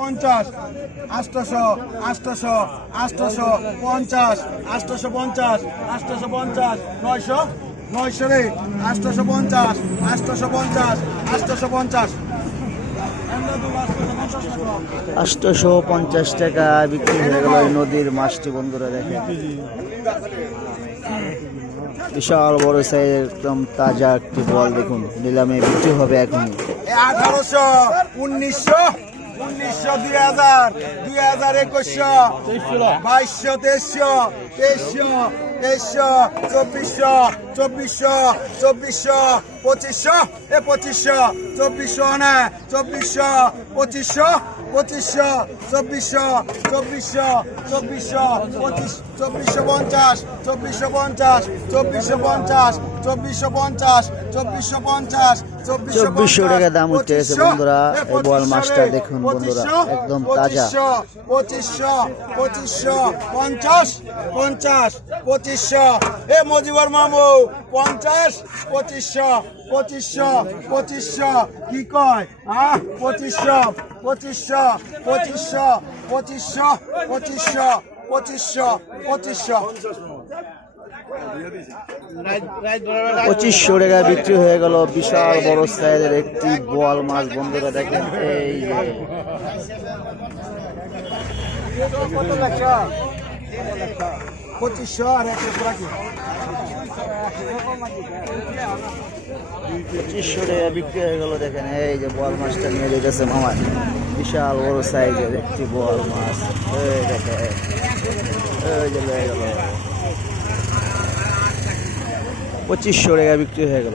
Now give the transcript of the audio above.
850 800 850 850 850 900 900 রে 850 850 850 850 টাকা বিক্রি হয়ে গেল এই নদীর মাছটি বন্ধুরা দেখেন বিশাল বড় সাইজের একদম তাজা একটি বল দেখুন নিলামে বিক্রি হবে এখনই 1800 1900 1900 2000 2000 2100 2200 2300 2400 2400 2500 এ 2500 2400 না 2400 2500 2500 2400 2400 2400 2450 2450 2450 2450 2450 2400 টাকা দাম উঠেছে বন্ধুরা এই বল মাছটা দেখুন বন্ধুরা একদম তাজা 2500 50 50 2500 এ মজিবর মামু 50 2500 2500 কি কয় 2500 2500 2500 2500 2500 2500 2500 টাকা বিক্রি হয়ে গেল বিশাল বড় সাইজের একটি বল মাছ বন্ধুরা দেখেন এই যে 2500 আর একটা পুরা কি 2500 টাকা বিক্রি হয়ে গেল দেখেন এই যে বল মাছটা নিয়ে যেতেছে মামা বিশাল বড় সাইজের একটি বল মাছ এই দেখেন এই যে লয়ে গেল 2500 টাকা বিক্রি হয়ে গেল